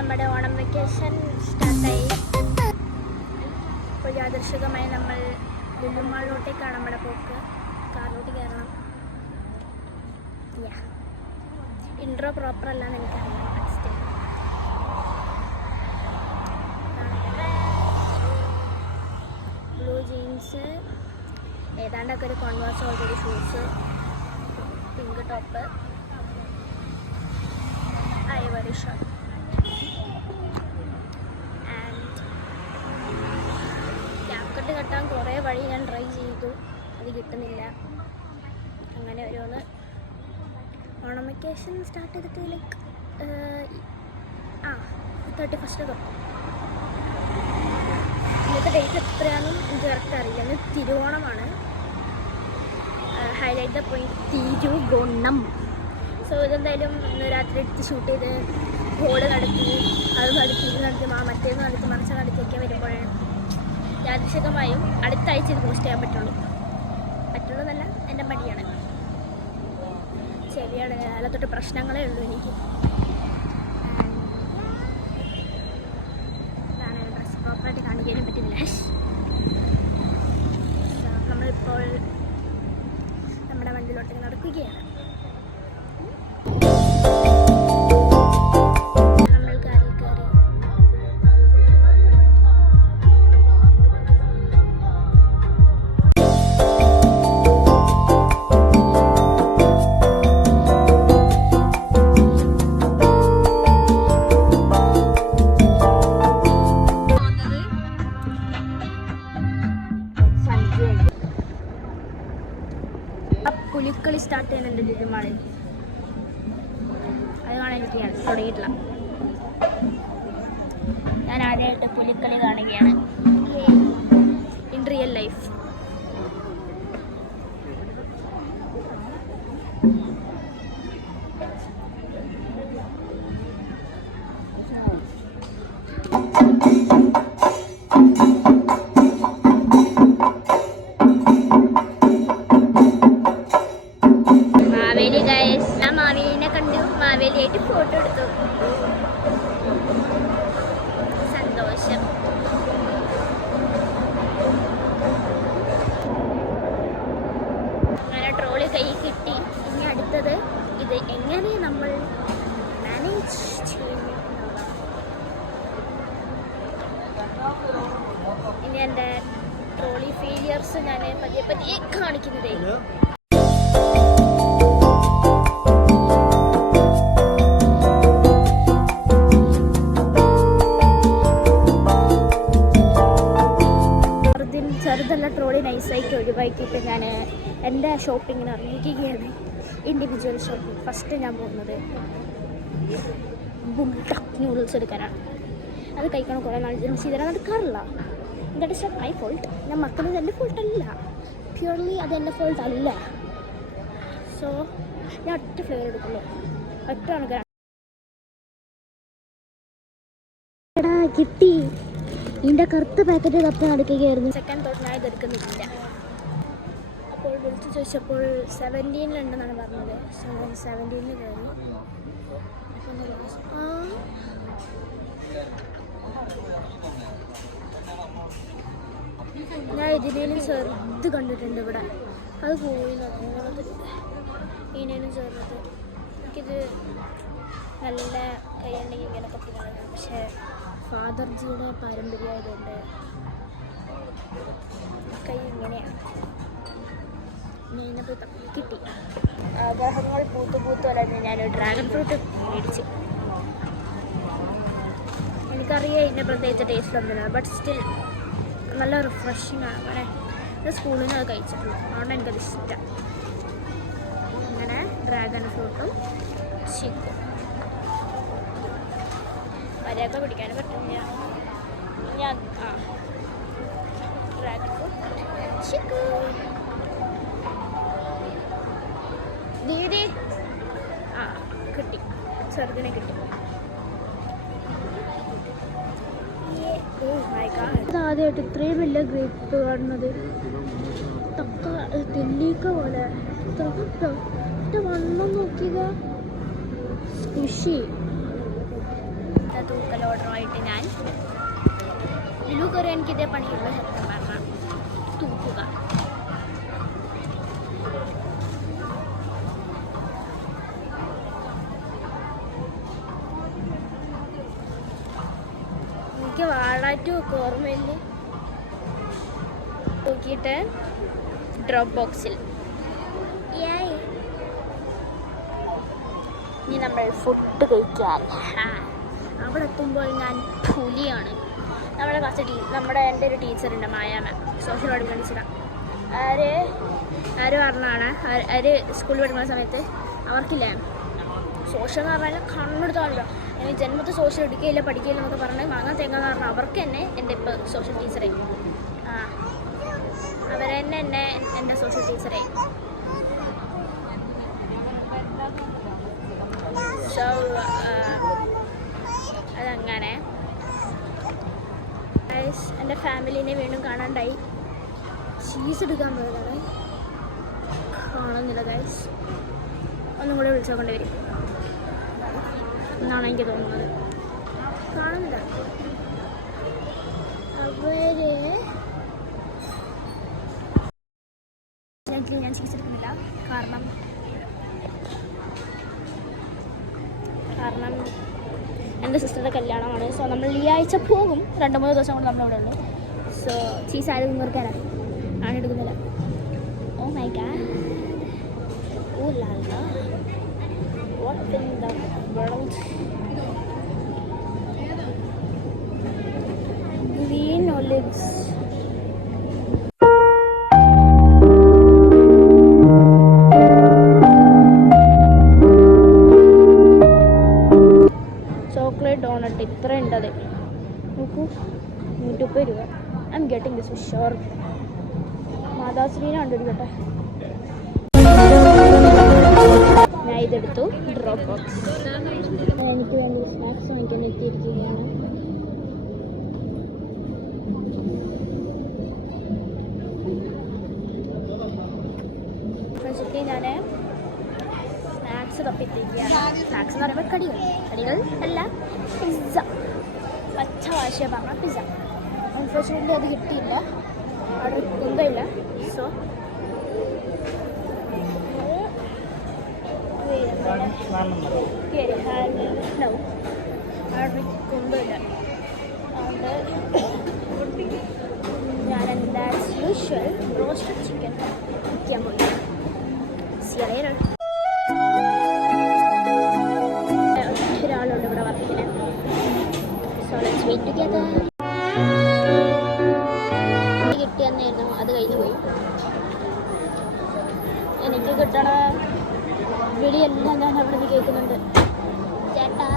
നമ്മുടെ ഓണം വെക്കേഷൻ സ്റ്റാർട്ടായി. ഇപ്പോൾ യാദൃശ്ചികമായി നമ്മൾ ലുലു മാളിലോട്ടേക്കാണ് നമ്മുടെ പോക്ക്. കാറിലോട്ട് കയറണം. ഇൻട്രോ പ്രോപ്പർ അല്ലാന്ന് എനിക്കറിയാം. ബ്ലൂ ജീൻസ്, ഏതാണ്ടൊക്കെ ഒരു converse already shoes, pink top, Ivory shirt and CapCut കെട്ടാൻ കുറേ വഴി ഞാൻ ട്രൈ ചെയ്തു, അത് കിട്ടുന്നില്ല. അങ്ങനെ ഓരോന്ന്. ഓണം വെക്കേഷൻ സ്റ്റാർട്ട് ചെയ്തിട്ട് ലൈക്ക് 31st തൊട്ട്. ഇന്നത്തെ ഡേറ്റ് എത്രയാണെന്നും എനിക്ക് കറക്റ്റ് അറിയില്ല. ഇന്ന് തിരുവോണമാണ്. Highlight the point, Thiruvonam. So ഇതെന്തായാലും ഇന്ന് രാത്രി എടുത്ത് ഷൂട്ട് ചെയ്ത് ഹോള് നടത്തി, അത് നടത്തി, ഇത് നടത്തി, മറ്റേന്ന് നടത്തി, മറിച്ച് നടത്തിയൊക്കെ വരുമ്പോഴേ യാദൃശ്ചികമായും അടുത്ത ആഴ്ച ഇത് പോസ്റ്റ് ചെയ്യാൻ പറ്റുള്ളൂന്നല്ല, എൻ്റെ മടിയാണ്. ശരിയാണ്, അതിലെ തൊട്ട് പ്രശ്നങ്ങളേ ഉള്ളൂ എനിക്ക്. ഡ്രസ്സ് പ്രോപ്പറായിട്ട് കാണിക്കാനും പറ്റുന്നില്ല. നമ്മളിപ്പോൾ നമ്മുടെ വണ്ടിയിലോട്ടേക്ക് നടക്കുകയാണ്. പുലിക്കളി സ്റ്റാർട്ട് ചെയ്യുന്നുണ്ട് ലുലു മാളിൽ. അത് കാണാൻ എനിക്ക് തുടങ്ങിയിട്ടില്ല. ഞാൻ ആദ്യമായിട്ട് പുലിക്കളി കാണുകയാണ് ഇൻ റിയൽ ലൈഫ്. ഞാൻ മാവേലിനെ കണ്ടു, മാവേലിയായിട്ട് ഫോട്ടോ എടുത്തു. സന്തോഷം. അങ്ങനെ ട്രോളി കൈ കിട്ടി. ഇനി അടുത്തത് ഇത് എങ്ങനെ നമ്മൾ മാനേജ് ചെയ്യുന്നു. ഇനി എൻ്റെ ട്രോളി ഫെയിലിയേഴ്സ് ഞാൻ പതിയെ കാണിക്കുന്നതേ. ചെറുതല്ല ട്രോളി നൈസായിട്ട് ഒഴിവാക്കിയിട്ട് ഞാൻ എൻ്റെ ഷോപ്പിങ്ങിന് ഇറങ്ങിയിരിക്കുകയാണ്. Individual shopping. ഫസ്റ്റ് ഞാൻ പോകുന്നത് നൂഡിൽസ് എടുക്കാനാണ്. അത് കഴിക്കണം കുറേ നാൾ ചെയ്താൽ എടുക്കാറില്ല. That is not my fault. ഞാൻ മക്കളത് എൻ്റെ ഫോൾട്ടല്ല, പ്യൂർലി അത് എൻ്റെ ഫോൾട്ട് അല്ല. സോ ഞാൻ ഒറ്റ ഫ്ലേവർ എടുക്കുള്ളൂ, ഒറ്റ കണക്കാണ്. എടാ കിട്ടി. ഇതിൻ്റെ കറുത്ത പാക്കറ്റ് കപ്പ് നടക്കുകയായിരുന്നു. സെക്കൻഡ് തോട്ട് ഞാൻ ഇതെടുക്കുന്നില്ല. അപ്പോൾ വിളിച്ചു ചോദിച്ചപ്പോൾ 17-ലുണ്ടെന്നാണ് പറഞ്ഞത്. സോ ഞാൻ 17-ൽ കയറി. ഞാൻ ഇതിനേലും ചെറുത് കണ്ടിട്ടുണ്ട് ഇവിടെ, അത് പോയി നോക്കുന്നത്. ഇതിനേലും ചെറുത് എനിക്കിത് നല്ല കൈയുണ്ടെങ്കിൽ ഇങ്ങനെ കത്തി കാണുന്നത്. പക്ഷേ ഫാദർജിയുടെ പാരമ്പര്യമായതുകൊണ്ട് കൈ ഇങ്ങനെയാണ്. മീനെ പോയി കിട്ടി. ഗ്രഹങ്ങൾ പൂത്തു വരാൻ ഞാനൊരു ഡ്രാഗൺ ഫ്രൂട്ട് മേടിച്ച്. എനിക്കറിയാം ഇതിൻ്റെ പ്രത്യേകിച്ച് ടേസ്റ്റ് ഒന്നുമില്ല, ബട്ട് സ്റ്റിൽ നല്ല റിഫ്രഷിങ് ആണ്. അങ്ങനെ എൻ്റെ സ്കൂളിൽ നിന്ന് അത് കഴിച്ചിട്ടുള്ളൂ, അതുകൊണ്ട് എനിക്കത് ഇഷ്ടം. അങ്ങനെ ഡ്രാഗൺ ഫ്രൂട്ടും ചിക്കും വരെയൊക്കെ പിടിക്കാൻ പറ്റില്ല. ഞാൻ ഡ്രാഗൺ ഫ്രൂട്ട് ചിക്കു ദീദി കിട്ടി, ചെറുതിനെ കിട്ടി. ആദ്യമായിട്ട് ഇത്രയും വലിയ ഗ്രേപ്പ് കാണുന്നത്. തെല്ലിക്ക പോലെ വണ്ണം നോക്കിയത്. സ്ക്വിഷി തൂക്കൽ കയറിയിട്ട് ഞാൻ ലുലു കയറി എനിക്കിതേ പണിയുള്ള സത്യം പറഞ്ഞാൽ തൂക്കുക. എനിക്ക് വാളാറ്റു ഓർമ്മയിൽ നോക്കിയിട്ട് ഡ്രോപ്പ് ബോക്സിൽ ഇനി നമ്മൾ ഫുഡ് കഴിക്കാൻ. അവിടെ എത്തുമ്പോൾ ഞാൻ പുലിയാണ്. നമ്മുടെ ക്ലാസ് എൻ്റെ ഒരു ടീച്ചറുണ്ട്, മായ മാം, സോഷ്യൽ പഠിക്കുന്ന ടീച്ചറാണ്. ആര് പറഞ്ഞാണ് അവർ സ്കൂളിൽ പഠിക്കുന്ന സമയത്ത് അവർക്കില്ലേ സോഷ്യൽ എന്ന് പറഞ്ഞാൽ കണ്ണെടുത്താണല്ലോ. എനിക്ക് ജന്മത്തെ സോഷ്യൽ എടുക്കുകയില്ല പഠിക്കുകയില്ല എന്നൊക്കെ പറഞ്ഞ് മാങ്ങാൻ തേങ്ങാന്ന് പറഞ്ഞാൽ അവർക്ക് തന്നെ എൻ്റെ ഇപ്പോൾ സോഷ്യൽ ടീച്ചറെ അവരെന്നെ എൻ്റെ സോഷ്യൽ ടീച്ചറെ. സോ അതങ്ങനെ എൻ്റെ ഫാമിലീനെ വീണ്ടും കാണാണ്ടായി. ചീസ് എടുക്കാൻ പോയതാണ്, കാണുന്നില്ല ഗൈസ്. ഒന്നും കൂടെ വിളിച്ചു നോക്കേണ്ടി വരും എന്നാണ് എനിക്ക് തോന്നുന്നത്. കാണുന്നില്ല. ഞാൻ ചീസ് എടുക്കുന്നില്ല, കാരണം എൻ്റെ സിസ്റ്ററുടെ കല്യാണമാണ്. സോ നമ്മൾ ഈ ആഴ്ച പോകും, 2-3 ദിവസം കൊണ്ട് നമ്മളിവിടെ ഉണ്ട്. സോ ചീസ് ആരും നിർക്കാനാണ് ആണ് എടുക്കുന്നില്ല. Oh my God, oh la la, what in the world. Green olives. Chocolate donut ഇത്ര ഉണ്ടത് നോക്കൂ, 150 രൂപ. I'm getting this sure. മാതാശ്രീനെ കണ്ടുപിടിക്കട്ടെ. ഞാൻ ഇതെടുത്തു. Drop box. എനിക്ക് വേണ്ടി സ്നാക്സ് വാങ്ങിക്കാൻ എത്തിയിരിക്കുകയാണ്. ഞാൻ സ്നാക്സ് തപ്പിത്തിരിക്കുകയാണ്. സ്നാക്സ് എന്ന് പറയുമ്പോൾ കടികൾ അല്ല, പിസ്സ. പച്ച വാശിയ പറഞ്ഞ പിസ്സ. അൺഫോർച്ചുനേറ്റ്ലി അത് കിട്ടിയില്ല, ഓർഡർ കൊണ്ടില്ല. സോ ഓർഡർ കൊണ്ടില്ല. അതുകൊണ്ട് ഞാൻ എന്താ യൂഷ്വൽ റോസ്റ്റഡ് ചിക്കൻ വയ്ക്കാൻ പോയി. ഒരാളുണ്ട് ഇവിടെ വർക്കിന്. So let's wait together. കിട്ടിയെന്നായിരുന്നു, അത് കഴിഞ്ഞു പോയി. എനിക്ക് കിട്ടണ വിളിയെല്ലാം ഞാൻ അവിടെ നിന്ന് കേൾക്കുന്നുണ്ട്. ചേട്ടാ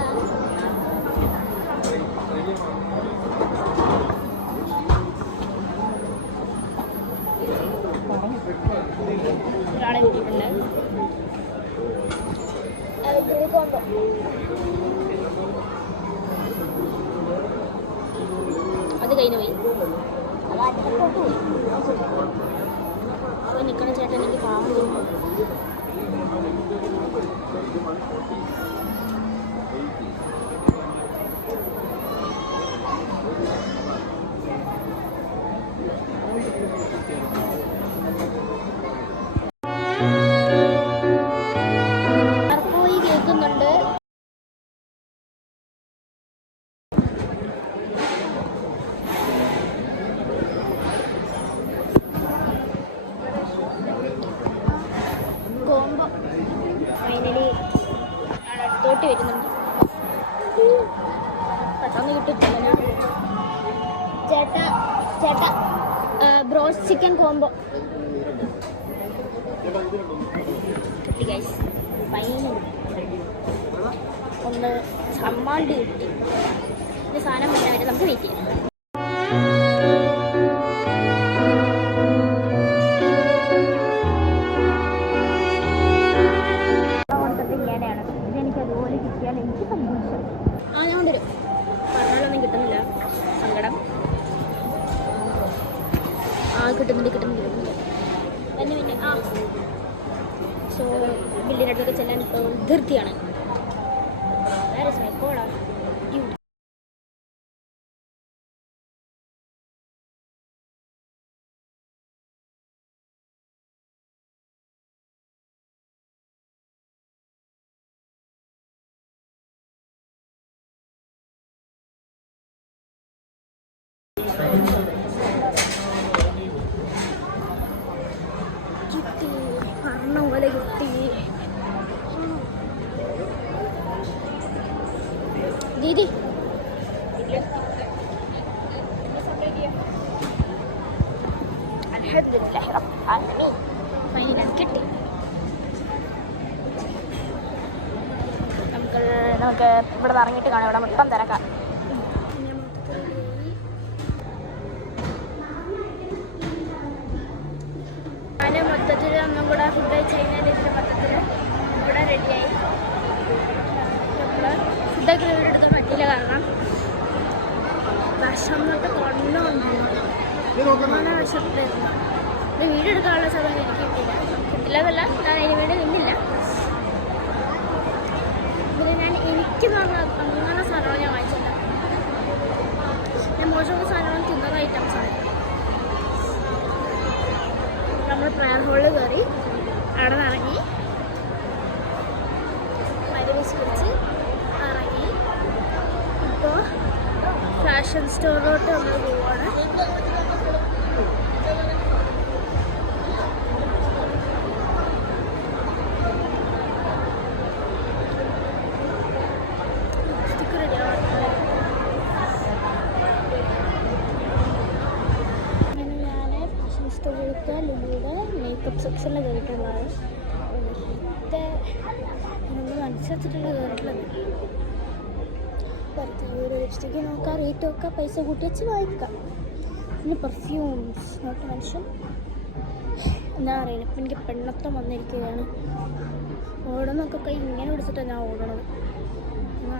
ഒരാളെ കിട്ടിയിട്ടുണ്ട്. അത് കഴിഞ്ഞു പോയി. അപ്പോൾ നിൽക്കണ ചേട്ടൻ എനിക്ക് കാണുന്നു. പോയി കേൾക്കുന്നുണ്ട്. കോംബോ ഫൈനലി അടുത്തോട്ട് വരുന്നുണ്ട്. പെട്ടെന്ന് കിട്ടില്ല. ചേട്ടാ ബ്രോസ്റ്റ് ചിക്കൻ കോംബോ കിട്ടി ഗൈസ്. ഫൈനലി ഒന്ന് ചമ്മാണ്ടി കിട്ടി. ഈ സാധനം വരാൻ വേണ്ടി നമുക്ക് വെയിറ്റ് ചെയ്യാം. ഇങ്ങനെയാണ് ഇതെനിക്ക് അതുപോലെ കിട്ടിയാൽ എനിക്ക് സന്തോഷം. ഞാൻ കൊണ്ടുവരും. പറഞ്ഞാലൊന്നും കിട്ടുന്നില്ല, സങ്കടം. കിട്ടുന്നില്ല. പിന്നെ സോ ബില്ലിൻ്റെ അടുത്തൊക്കെ ചെല്ലാൻ ഇപ്പോൾ ധൃതിയാണ്. അൽഹംദുലില്ലാഹി റബ്ബിൽ ആലമീൻ. ഫൈനൽ കിട്ടി. നമുക്ക് ഇവിടെ ഇറങ്ങിയിട്ട് കാണാം. ഇവിടെ മൊത്തം തിരക്കാം. ഞാൻ മൊത്തത്തിൽ ഒന്നും കൂടെ ഫുഡ് കഴിച്ച് കഴിഞ്ഞാൽ ഇതിന് മൊത്തത്തിൽ ഇവിടെ റെഡിയായി. നമ്മൾ ഫുഡൊക്കെ ഇവിടെ എടുത്താൽ പറ്റില്ല. കാരണം വിഷമൊക്കെ കൊണ്ടുവന്നു വിശപ്പിലായിരുന്നു. വീഡിയോ എടുക്കാനുള്ള സമയം എനിക്ക് കിട്ടില്ലെന്നല്ല, ഞാൻ അതിന് വേണ്ടി നിന്നില്ല. പിന്നെ എനിക്ക് അങ്ങനെ സാധനങ്ങൾ ഞാൻ വാങ്ങിച്ചില്ല. ഞാൻ മോശമുള്ള സാധനങ്ങൾ തിന്നുന്ന ഐറ്റംസാണ്. നമ്മൾ പ്രയർ ഹോളിൽ കയറി അവിടെ നിന്ന് ഇറങ്ങി മരുവിസ്കരിച്ച് ഇറങ്ങി ഇപ്പോൾ ഫാഷൻ സ്റ്റോറിലോട്ട് നമ്മൾ പോവുകയാണ്. ലുലുയുടെ മേക്കപ്പ് സെക്ഷനിൽ കയറിയിട്ടുള്ളതാണ്. വെറുതെ നമ്മൾ മനസ്സിലാക്കിയിട്ടുള്ള കയറിയിട്ടുള്ളത്. വെറുതെ ഒരു ലിപ്സ്റ്റിക്ക് നോക്കാം, റേറ്റ് നോക്കാം, പൈസ കൂട്ടി വെച്ച് വാങ്ങിക്കാം. പിന്നെ പെർഫ്യൂംസ് നോട്ട് മെൻഷൻ. എന്താ അറിയില്ല, ഇപ്പം എനിക്ക് പെണ്ണത്തം വന്നിരിക്കുകയാണ്. ഓടുന്നൊക്കെ കൈ ഇങ്ങനെ പിടിച്ചിട്ടാണ് ഞാൻ ഓടണത്.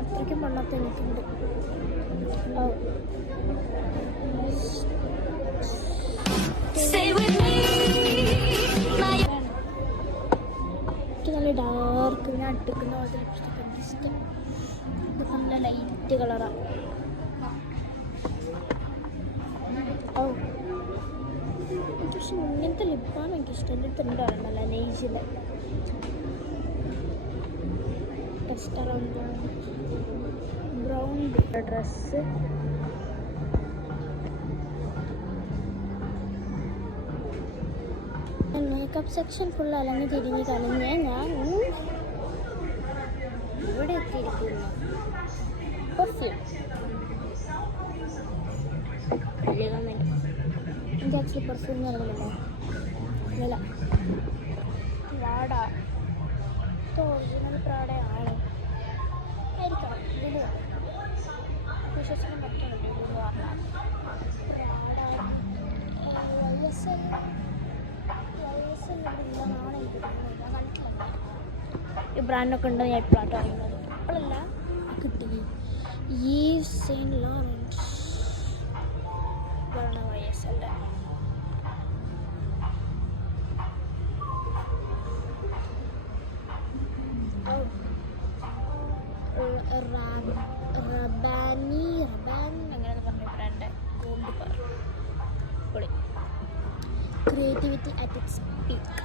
അത്രയ്ക്കും പെണ്ണത്തം എനിക്കുണ്ട്. എനിക്ക് നല്ല ഡാർക്ക് ഞാൻ അടുക്കുന്ന പോലത്തെ ലിപ്സ്റ്റിക് എനിക്ക് ഇഷ്ടം. ഇത് നല്ല ലൈറ്റ് കളറാണ്. എനിക്ക് പക്ഷെ ഇങ്ങനത്തെ ലിപ്പാണ് എനിക്കിഷ്ടം. എൻ്റെ അടുത്ത് ഉണ്ടായിരുന്നല്ല ലേജിൽ brown dress. Makeup section full അലങ്ങി തിരിഞ്ഞ് കളഞ്ഞ് ഞാൻ ഇവിടെ എത്തിയിരിക്കുന്നു. പെർഫ്യൂം എനിക്ക് ആക്ച്വലി പെർഫ്യൂം എന്ന് പറയുന്നുണ്ടോ വില പ്രാഡ. ഒറിജിനൽ പ്രാഡയാണ് ആയിരിക്കണം. ലുലു വിശ്വസിക്കാൻ പറ്റുന്നുണ്ട്. ലുലു പറഞ്ഞാൽ ഈ ബ്രാൻഡൊക്കെ ഉണ്ട്. ഞാൻ എപ്പോഴാട്ടോ അറിയുന്നത്. ഇപ്പോഴല്ല കിട്ടി. Eve Saint Lawrence YSL. റബാൻ അങ്ങനെ പറഞ്ഞ ബ്രാൻഡ്. ഗോൾഡ് പാർ പൊളി. Creativity at its peak.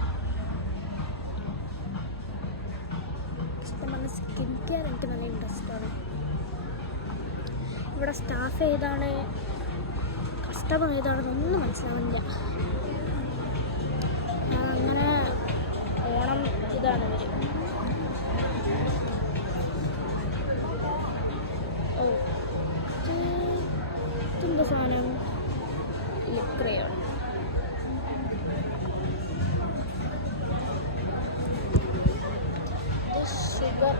ഇഷ്ടമാണ് സ്കിൻ കെയർ. എനിക്ക് നല്ല ഇൻട്രസ്റ്റ് ആണ്. ഇവിടെ സ്റ്റാഫ് ഏതാണ് കസ്റ്റമർ ഏതാണെന്നൊന്നും മനസ്സിലാവുന്നില്ല. അങ്ങനെ ഓണം ഇതാണ് ഇവർ. ഇതിൻ്റെ സാധനം ലിക്രയാണ്. ഷുഗർ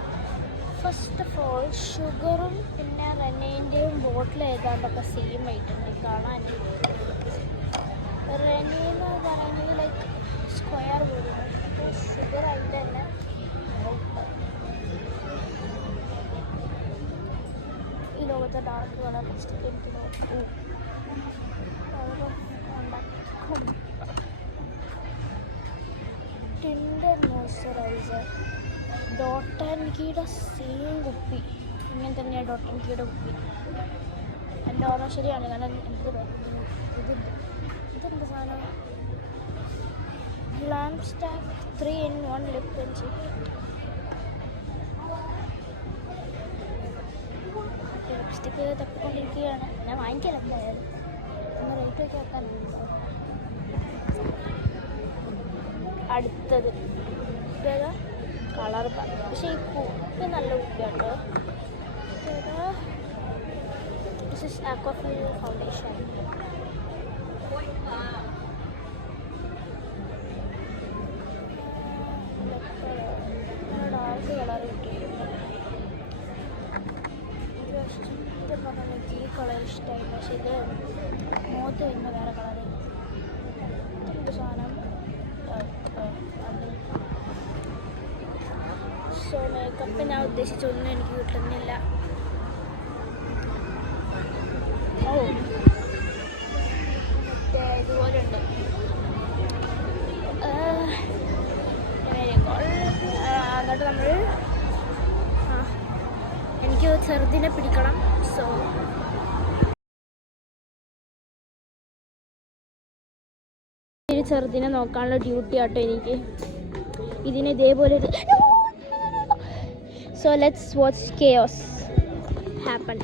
ഫസ്റ്റ് ഓഫ് ഓൾ ഷുഗറും പിന്നെ റെനേൻ്റെയും ബോട്ടിൽ ഏതാണ്ടൊക്കെ സെയിം ആയിട്ടുണ്ട് കാണാൻ. റെനേന്ന് പറയുന്നത് ലൈക്ക് സ്ക്വയർ പോലും, ഷുഗർ അതിൻ്റെ തന്നെ. ഈ ലോകത്തെ ഡാർക്ക് കളർ ലിപ്സ്റ്റിക് എനിക്ക് നോക്കും. ടിൻഡർ മോയ്സ്ചറൈസർ ഡോട്ട് ആൻഡ് കീയുടെ സെയിം കുപ്പി. ഇങ്ങനെ തന്നെയാണ് ഡോട്ട് ആൻഡ് കീയുടെ കുപ്പി. എൻ്റെ ഓർമ്മ ശരിയാണ്. കാരണം എനിക്ക് ഇതെന്ത് സാധനം lamp stack 3-in-1 lip pencil. Lipstick തപ്പിക്കൊണ്ടിരിക്കുകയാണ്. ഞാൻ വാങ്ങിക്കില്ല എന്തായാലും. ഒന്ന് റേറ്റ് ഒക്കെ വെക്കാനുണ്ട്. അടുത്തത് ഇതേതാ കളർ പാക്ക്. പക്ഷേ ഈ കുപ്പി നല്ല കുപ്പിയുണ്ട്. This is Aquafil foundation. Dark colour കിട്ടിയിട്ടുണ്ട്. എനിക്ക് ഈ കളർ ഇഷ്ടമായില്ല, പക്ഷെ ഇത് മുഖത്ത് വരുന്ന വേറെ കളറ് സാധനം. സോ മേക്കപ്പ് ഞാൻ ഉദ്ദേശിച്ചൊന്നും എനിക്ക് കിട്ടുന്നില്ല. ഓ ഇതുപോലെ ഉണ്ട്. എന്നിട്ട് നമ്മൾ എനിക്ക് ചെറുതിനെ പിടിക്കണം. സോ ചെറുതിനെ നോക്കാനുള്ള ഡ്യൂട്ടി ആട്ടോ എനിക്ക്. ഇതിന് ഇതേപോലെ so let's watch chaos happen.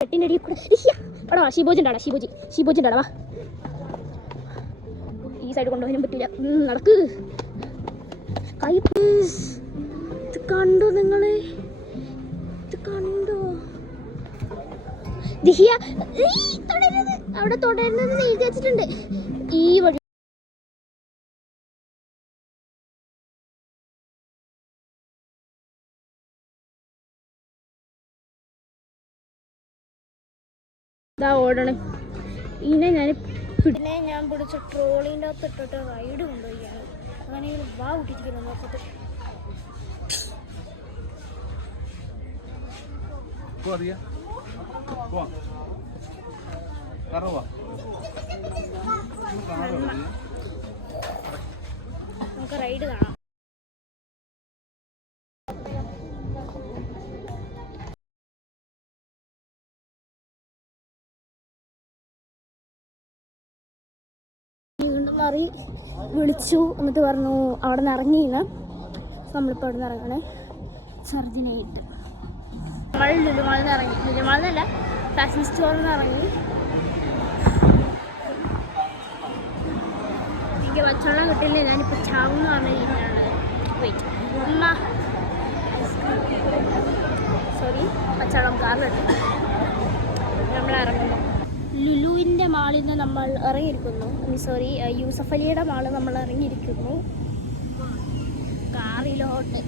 പെട്ടിൻ്റെ അടിയിൽ കൂടെ എടാ ഷിബോജി ഉണ്ടാടാ, ഷിബോജി ഉണ്ടാടാ. വാ, ഈ സൈഡ് കൊണ്ടുപോകാനും പറ്റില്ല. നടക്ക്. ഇത് കണ്ടോ നിങ്ങള്? ഇത് കണ്ടോ? ദിഹിയ അവിടെ തുടരുന്നത് എഴുതി വെച്ചിട്ടുണ്ട്. ഈ വഴി ഇതാ ഓടണേ. ഇതിനെ ഞാൻ പിടിച്ച ട്രോളിൻ്റെ അകത്ത് ഇട്ടിട്ട് റൈഡ് കൊണ്ടുപോയാണ്. അങ്ങനെയെങ്കിൽ വാ കൂട്ടിച്ചിരിക്കുന്നു നോക്കത്ത്. നമുക്ക് റൈഡ് കാണാം. മറി വിളിച്ചു, എന്നിട്ട് പറഞ്ഞു അവിടെ നിന്ന് ഇറങ്ങിയില്ല. നമ്മളിപ്പോൾ അവിടെ നിന്ന് ഇറങ്ങണേ സർജനായിട്ട്. നമ്മൾ ലുലുമാളിൽ നിന്ന് ഇറങ്ങി. ലുലുമാളിൽ നിന്നല്ല, ഫാഷൻ സ്റ്റോറിൽ നിന്ന് ഇറങ്ങി. എനിക്ക് പച്ചവെള്ളം കിട്ടില്ല, ഞാനിപ്പോൾ ചാവെന്ന് പറഞ്ഞ രീതിയിലുള്ളത്. വെയിറ്റ് അമ്മ, സോറി, പച്ചവെള്ളം കാറിലിട്ട് നമ്മൾ ഇറങ്ങുന്നു. ലുലുവിൻ്റെ മാളിൽ നിന്ന് നമ്മൾ ഇറങ്ങിയിരിക്കുന്നു. സോറി, യൂസഫ് അലിയുടെ മാളിൽ നമ്മൾ ഇറങ്ങിയിരിക്കുന്നു. കാറിലോട്ട്